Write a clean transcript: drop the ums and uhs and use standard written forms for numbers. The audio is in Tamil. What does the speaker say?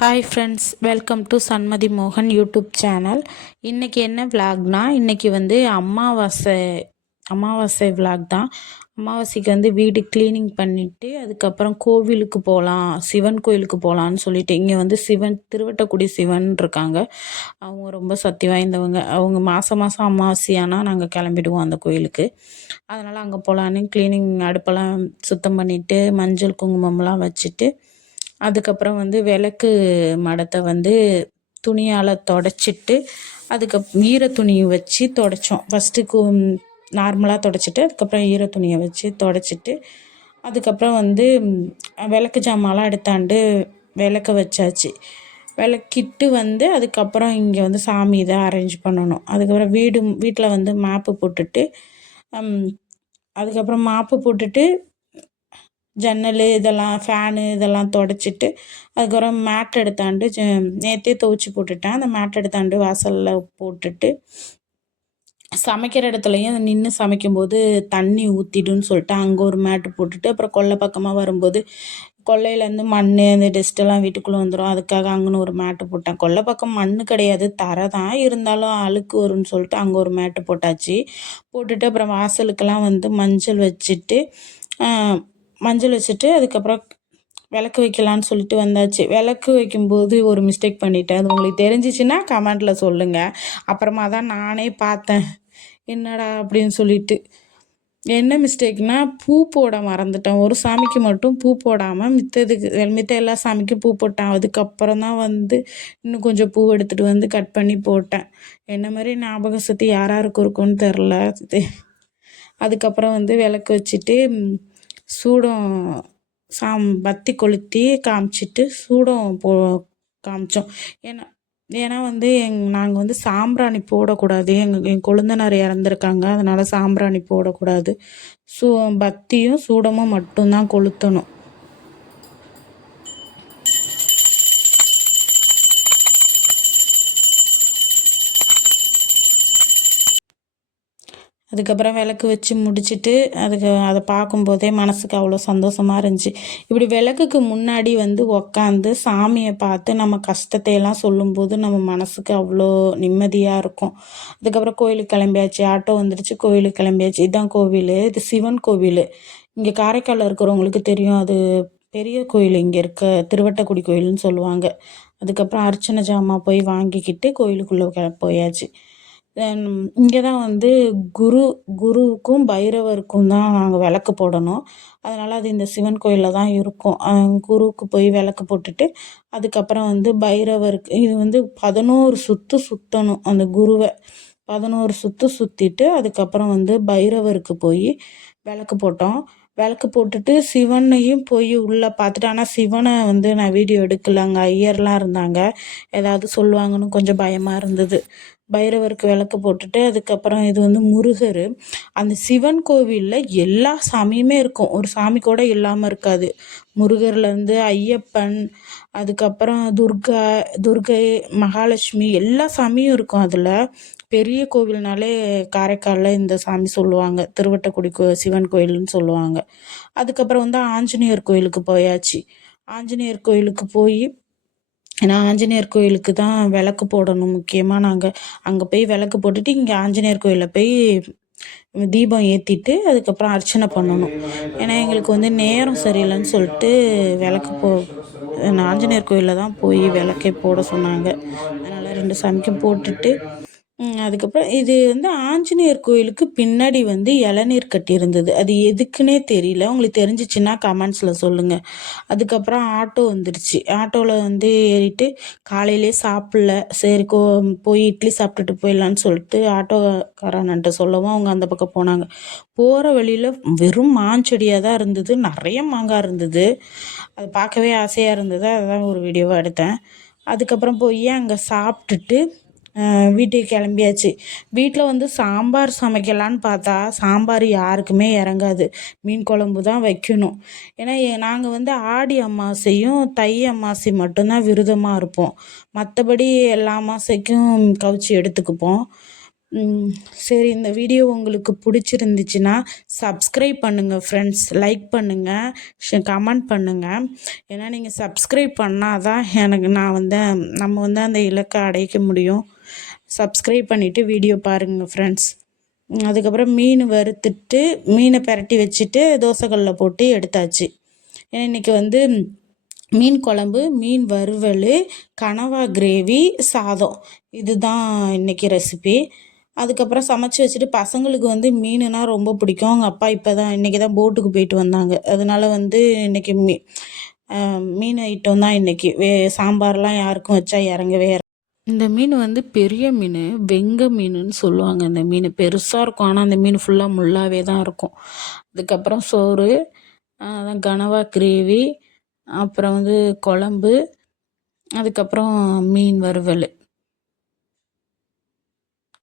Hi friends, welcome to Sanmathi மோகன் யூடியூப் சேனல். இன்றைக்கி என்ன விளாக்னா, இன்றைக்கி வந்து அமாவாசை விளாக் தான். அமாவாசைக்கு வந்து வீடு க்ளீனிங் பண்ணிவிட்டு அதுக்கப்புறம் கோவிலுக்கு போகலாம், சிவன் கோயிலுக்கு போகலான்னு சொல்லிட்டு, இங்கே வந்து திருவட்டக்குடி சிவன் இருக்காங்க. அவங்க ரொம்ப சக்தி வாய்ந்தவங்க. அவங்க மாதம் மாதம் அமாவாசையானால் நாங்கள் கிளம்பிடுவோம் அந்த கோயிலுக்கு. அதனால் அங்கே போகலான்னு க்ளீனிங் அடுப்பெல்லாம் சுத்தம் பண்ணிவிட்டு மஞ்சள் குங்குமம்லாம் வச்சுட்டு அதுக்கப்புறம் வந்து விளக்கு மடத்தை வந்து துணியால் தொடச்சிட்டு ஈர துணியை வச்சு தொடச்சோம். ஃபஸ்ட்டு நார்மலாக தொடச்சிட்டு அதுக்கப்புறம் ஈர துணியை வச்சு தொடச்சிட்டு அதுக்கப்புறம் வந்து விளக்கு ஜாமான்லாம் எடுத்தாண்டு விளக்க வச்சாச்சு. விளக்கிட்டு வந்து அதுக்கப்புறம் இங்கே வந்து சாமி இதை அரேஞ்ச் பண்ணணும். அதுக்கப்புறம் வீட்டில் வந்து மாப்பு போட்டுட்டு அதுக்கப்புறம் மாப்பு போட்டுட்டு ஜன்னல் இதெல்லாம் ஃபேனு இதெல்லாம் தொடச்சிட்டு அதுக்கப்புறம் மேட் எடுத்தாண்டு நேற்றே துவச்சி போட்டுட்டேன். அந்த மேட் எடுத்தாண்டு வாசலில் போட்டுட்டு சமைக்கிற இடத்துலையும் நின்று சமைக்கும்போது தண்ணி ஊற்றிடுன்னு சொல்லிட்டு அங்கே ஒரு மேட்டு போட்டுட்டு அப்புறம் கொல்லை பக்கமாக வரும்போது கொல்லையிலேருந்து மண் அந்த டெஸ்ட்டெல்லாம் வீட்டுக்குள்ளே வந்துடும். அதுக்காக அங்கேன்னு ஒரு மேட்டு போட்டேன். கொல்லை பக்கம் மண் கிடையாது, தரை தான், இருந்தாலும் அழுக்கு வரும்னு சொல்லிட்டு அங்கே ஒரு மேட்டு போட்டாச்சு. போட்டுட்டு அப்புறம் வாசலுக்கெல்லாம் வந்து மஞ்சள் வச்சுட்டு அதுக்கப்புறம் விளக்கு வைக்கலான்னு சொல்லிட்டு வந்தாச்சு. விளக்கு வைக்கும்போது ஒரு மிஸ்டேக் பண்ணிட்டேன். அது உங்களுக்கு தெரிஞ்சிச்சுன்னா கமெண்டில் சொல்லுங்கள். அப்புறமா தான் நானே பார்த்தேன், என்னடா அப்படின்னு சொல்லிட்டு. என்ன மிஸ்டேக்னா, பூ போட மறந்துட்டேன். ஒரு சாமிக்கு மட்டும் பூ போடாமல் மித்த எல்லா சாமிக்கும் பூ போட்டேன். அதுக்கப்புறம் தான் வந்து இன்னும் கொஞ்சம் பூ எடுத்துகிட்டு வந்து கட் பண்ணி போட்டேன். என்ன மாதிரி ஞாபக சக்தி யாராருக்கு இருக்கும்னு தெரில. அதுக்கப்புறம் வந்து விளக்கு வச்சுட்டு சூடம் பத்தி கொளுத்தி காமிச்சிட்டு சூடம் காமிச்சோம். ஏன்னா வந்து நாங்கள் வந்து சாம்பிராணி போடக்கூடாது. என் கொழுந்தனார் இறந்துருக்காங்க, அதனால் சாம்பிராணி போடக்கூடாது. பத்தியும் சூடமும் மட்டும்தான் கொளுத்தணும். அதுக்கப்புறம் விளக்கு வச்சு முடிச்சுட்டு அதை பார்க்கும்போதே மனசுக்கு அவ்வளோ சந்தோஷமாக இருந்துச்சு. இப்படி விளக்குக்கு முன்னாடி வந்து உக்காந்து சாமியை பார்த்து நம்ம கஷ்டத்தையெல்லாம் சொல்லும்போது நம்ம மனசுக்கு அவ்வளோ நிம்மதியாக இருக்கும். அதுக்கப்புறம் கோயிலுக்கு கிளம்பியாச்சு. ஆட்டோ வந்துடுச்சு, கோயிலுக்கு கிளம்பியாச்சு. இதுதான் கோவில், இது சிவன் கோவில். இங்கே காரைக்காலில் இருக்கிறவங்களுக்கு தெரியும், அது பெரிய கோயில். இங்கே இருக்க திருவட்டக்குடி கோயில்னு சொல்லுவாங்க. அதுக்கப்புறம் அர்ச்சனை ஜாமான் போய் வாங்கிக்கிட்டு கோயிலுக்குள்ளே போயாச்சு. இங்கே தான் வந்து குருவுக்கும் பைரவருக்கும் தான் நாங்கள் விளக்கு போடணும். அதனால் அது இந்த சிவன் கோயிலில் தான் இருக்கும். குருவுக்கு போய் விளக்கு போட்டுட்டு அதுக்கப்புறம் வந்து பைரவருக்கு இது வந்து 11 சுற்று சுற்றணும். அந்த குருவை 11 சுற்று சுற்றிட்டு அதுக்கப்புறம் வந்து பைரவருக்கு போய் விளக்கு போட்டோம். விளக்கு போட்டுட்டு சிவனையும் போய் உள்ளே பார்த்துட்டு, ஆனால் சிவனை வந்து நான் வீடியோ எடுக்கல, அங்கே ஐயர்லாம் இருந்தாங்க, ஏதாவது சொல்லுவாங்கன்னு கொஞ்சம் பயமாக இருந்தது. பைரவருக்கு விளக்கு போட்டுட்டு அதுக்கப்புறம் இது வந்து முருகர். அந்த சிவன் கோவிலில் எல்லா சாமியுமே இருக்கும், ஒரு சாமி கூட இல்லாமல் இருக்காது. முருகர்லேருந்து ஐயப்பன், அதுக்கப்புறம் துர்கை, மகாலட்சுமி எல்லா சாமியும் இருக்கும். அதில் பெரிய கோவில்னாலே காரைக்காலில் இந்த சாமி சொல்லுவாங்க, திருவட்டக்குடி சிவன் கோயில்னு சொல்லுவாங்க. அதுக்கப்புறம் வந்து ஆஞ்சநேயர் கோயிலுக்கு போயாச்சு. ஆஞ்சநேயர் கோயிலுக்கு போய், ஏன்னா ஆஞ்சநேயர் கோயிலுக்கு தான் விளக்கு போடணும் முக்கியமாக. நாங்கள் அங்கே போய் விளக்கு போட்டுட்டு இங்கே ஆஞ்சநேயர் கோயிலில் போய் தீபம் ஏற்றிட்டு அதுக்கப்புறம் அர்ச்சனை பண்ணணும். ஏன்னா எங்களுக்கு வந்து நேரம் சரியில்லைன்னு சொல்லிட்டு ஆஞ்சநேயர் கோயிலில் தான் போய் விளக்கே போட சொன்னாங்க. அதனால் 2 சாமிக்கும் போட்டுட்டு அதுக்கப்புறம் இது வந்து ஆஞ்சநேயர் கோயிலுக்கு பின்னாடி வந்து இளநீர் கட்டியிருந்தது. அது எதுக்குன்னே தெரியல. உங்களுக்கு தெரிஞ்சிச்சுன்னா கமெண்ட்ஸில் சொல்லுங்கள். அதுக்கப்புறம் ஆட்டோ வந்துடுச்சு. ஆட்டோவில் வந்து ஏறிட்டு காலையிலே சாப்பிடல, சரி போய் இட்லி சாப்பிட்டுட்டு போயிடலான்னு சொல்லிட்டு ஆட்டோக்காரன்ட்ட சொல்லவும் அவங்க அந்த பக்கம் போனாங்க. போகிற வழியில் வெறும் மாஞ்செடியாக தான் இருந்தது, நிறைய மாங்காய் இருந்தது. அது பார்க்கவே ஆசையாக இருந்தது, அதுதான் ஒரு வீடியோவாக எடுத்தேன். அதுக்கப்புறம் போய் அங்கே சாப்பிட்டுட்டு வீட்டுக்கு கிளம்பியாச்சு. வீட்டில் வந்து சாம்பார் சமைக்கலான்னு பார்த்தா சாம்பார் யாருக்குமே இறங்காது, மீன் குழம்பு தான் வைக்கணும். ஏன்னா நாங்கள் வந்து ஆடி அமாவாசையும் தை அமாவாசை மட்டும்தான் விரதமாக இருப்போம். மற்றபடி எல்லா அமாவாசைக்கும் கவுச்சி எடுத்துக்குப்போம். சரி, இந்த வீடியோ உங்களுக்கு பிடிச்சிருந்துச்சுன்னா சப்ஸ்கிரைப் பண்ணுங்கள் ஃப்ரெண்ட்ஸ், லைக் பண்ணுங்கள், கமெண்ட் பண்ணுங்கள். ஏன்னா நீங்கள் சப்ஸ்கிரைப் பண்ணால் தான் நம்ம வந்து அந்த இலக்கை அடைக்க முடியும். சப்ஸ்கிரைப் பண்ணிவிட்டு வீடியோ பாருங்கள் ஃப்ரெண்ட்ஸ். அதுக்கப்புறம் மீன் வறுத்துட்டு மீனை பிரட்டி வச்சுட்டு தோசைக்கல்லில் போட்டு எடுத்தாச்சு. ஏன்னா இன்றைக்கி வந்து மீன் குழம்பு, மீன் வறுவல், கனவா கிரேவி, சாதம், இதுதான் இன்றைக்கி ரெசிபி. அதுக்கப்புறம் சமைச்சி வச்சுட்டு பசங்களுக்கு வந்து மீனுனா ரொம்ப பிடிக்கும். அவங்க அப்பா இன்றைக்கி தான் போட்டுக்கு போயிட்டு வந்தாங்க. அதனால வந்து இன்றைக்கி மீன் ஐட்டம் தான் இன்றைக்கி. சாம்பார்லாம் யாருக்கும் வச்சா இறங்கவே இந்த மீன் வந்து பெரிய மீன், வெங்க மீனுன்னு சொல்லுவாங்க. இந்த மீன் பெருசாக இருக்கும். ஆனால் அந்த மீன் ஃபுல்லாக முள்ளாவே தான் இருக்கும். அதுக்கப்புறம் சோறு, அதான் கனவா கிரேவி, அப்புறம் வந்து குழம்பு, அதுக்கப்புறம் மீன் வறுவல்.